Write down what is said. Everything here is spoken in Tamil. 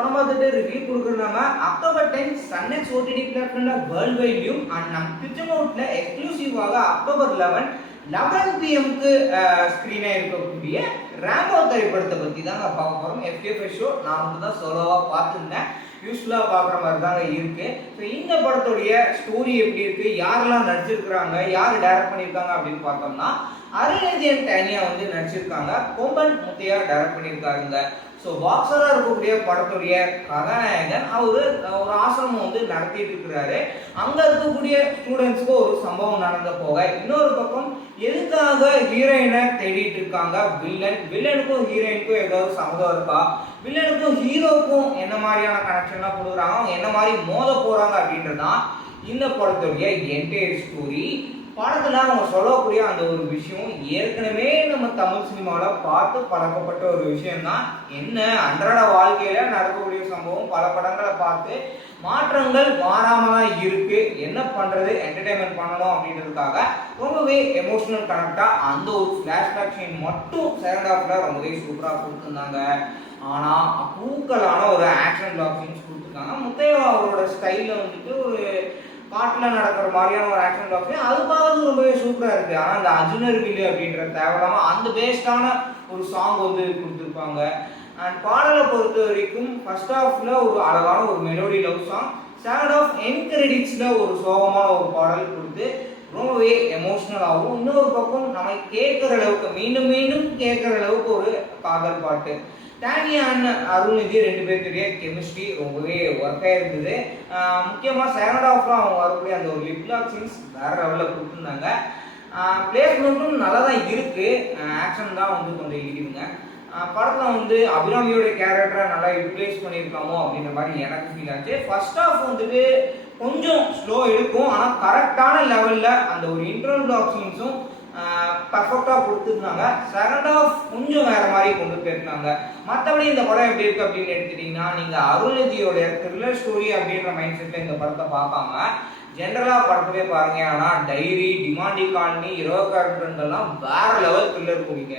படம் பார்த்துட்டு ரிவ்யூ கொடுக்குறாங்க. அக்டோபர் 10 சன் நெக்ஸ்ட் ஓடிடி பிளாட்ஃபார்ம்ல வேர்ல்ட் வைட்லயும் அண்ட் நம்ம கிச்சன் அவுட்ல எக்ஸ்க்ளூசிவாக அக்டோபர் 11 PM ஸ்கிரீனா இருக்கக்கூடிய ராம்போ திரைப்படத்தை பத்தி தாங்க பார்க்க போறோம். FTF ஷோ நான் வந்து தான் சோலோவா பார்த்துருந்தேன். யூஸ்ஃபுல்லா பார்க்குற மாதிரி தாங்க இருக்கு. ஸோ இந்த படத்துடைய ஸ்டோரி எப்படி இருக்கு, யாரெல்லாம் நடிச்சிருக்கிறாங்க, யார் டைரக்ட் பண்ணியிருக்காங்க அப்படின்னு பார்த்தோம்னா அருணேதியன் டேனியா வந்து நடிச்சிருக்காங்க. கொம்பன் முத்தையா டைரக்ட் பண்ணியிருக்காருங்க. ஸோ பாக்ஸராக இருக்கக்கூடிய படத்துடைய கதாநாயகன் அவரு ஒரு ஆசிரமம் வந்து நடத்திட்டு இருக்கிறாரு. அங்கே இருக்கக்கூடிய ஸ்டூடெண்ட்ஸ்க்கு ஒரு சம்பவம் நடந்த போக இன்னொரு பக்கம் எதுக்காக ஹீரோயினை தேடிட்டு இருக்காங்க வில்லனுக்கும் ஹீரோயினுக்கும் ஏதாவது சம்மதம் இருக்கா, வில்லனுக்கும் ஹீரோக்கும் என்ன மாதிரியான கனெக்ஷன்லாம் கொடுக்குறாங்க, அவங்க என்ன மாதிரி மோத போறாங்க அப்படின்றதான் இந்த படத்துடைய என்டையர் ஸ்டோரி. படத்துல அவங்க சொல்லக்கூடிய அந்த ஒரு விஷயம் ஏற்கனவே நம்ம தமிழ் சினிமாவில் பார்த்து பழக்கப்பட்ட ஒரு விஷயம் தான். என்ன அன்றாட வாழ்க்கையில நடக்கக்கூடிய சம்பவம் பல படங்களை பார்த்து மாற்றங்கள் மாறாம தான் இருக்கு. என்ன பண்றது, என்டர்டைன்மெண்ட் பண்ணணும் அப்படின்றதுக்காக ரொம்பவே எமோஷனல் கனெக்டா அந்த ஒரு ஃபிளாஷ்பேக் சீன் மட்டும் செகண்ட் ஹாஃப்ல ரொம்பவே சூப்பரா கொடுத்துருந்தாங்க. ஆனா பூக்களான ஒரு ஆக்ஷன் பிளாக் சீன்ஸ் கொடுத்துருக்காங்க. முத்தையா அவரோட ஸ்டைல்ல வந்துட்டு ஒரு காட்டில் நடக்கிற மாதிரியான ஒரு ஆக்ஷன் பிளாக் அது பார்த்து ரொம்பவே சூப்பராக இருக்கு. ஆனால் அந்த அர்ஜுனர் வில்லு அப்படின்ற தேவையில்லாம அந்த பேஸ்டான ஒரு சாங் வந்து கொடுத்துருப்பாங்க. அண்ட் பாடலை பொறுத்த வரைக்கும் ஃபர்ஸ்ட் ஹாஃப்ல ஒரு அழகான ஒரு melody love song, second half என் கிரெடிட்ஸ்ல ஒரு சோகமான ஒரு பாடல் கொடுத்து ரொம்பவே எமோஷனலாகவும், இன்னொரு பக்கம் நம்ம கேட்குற அளவுக்கு மீண்டும் மீண்டும் கேட்குற அளவுக்கு ஒரு காதல் பாட்டு. டேனியா அண்ட் அருள்நிதி ரெண்டு பேருடைய கெமிஸ்ட்ரி ரொம்பவே ஒர்க் ஆயிருந்தது. முக்கியமாக செகண்ட் ஹாஃப்ல அவங்க வரக்கூடிய அந்த ஒரு லிப்லாக் சீன்ஸ் வேற லெவலில் கொடுத்துருந்தாங்க. பிளேஸ்மெண்ட்டும் நல்லா தான் இருக்கு. ஆக்ஷன் தான் வந்து கொஞ்சம் இருக்குதுங்க. படத்தில் வந்து அபிராமியோட கேரக்டரை நல்லா யூட்டிலைஸ் பண்ணியிருக்காமோ அப்படின்ற மாதிரி எனக்கு ஃபீல் ஆச்சு. ஃபர்ஸ்ட் ஹாஃப் வந்துட்டு கொஞ்சம் ஸ்லோ இருக்கும், ஆனால் கரெக்டான லெவலில் அந்த ஒரு இன்டர்வல் பிளாக் சீன்ஸும் பர்ஃபெக்டாக கொடுத்துருந்தாங்க. செகண்ட் ஹாஃப் கொஞ்சம் வேற மாதிரி கொண்டு போயிருந்தாங்க. மற்றபடி இந்த படம் எப்படி இருக்கு அப்படின்னு எடுத்துட்டீங்கன்னா, நீங்கள் அருள்நிதியோட த்ரில்லர் ஸ்டோரி அப்படின்ற மைண்ட் செட்டில் இந்த படத்தை பார்க்காம ஜென்ரலாக படத்தவே பாருங்க. ஆனால் டைரி, டிமாண்டி காலனி, இரவு கார்டன்லாம் வேற லெவல் த்ரில்லர் கூடிங்க.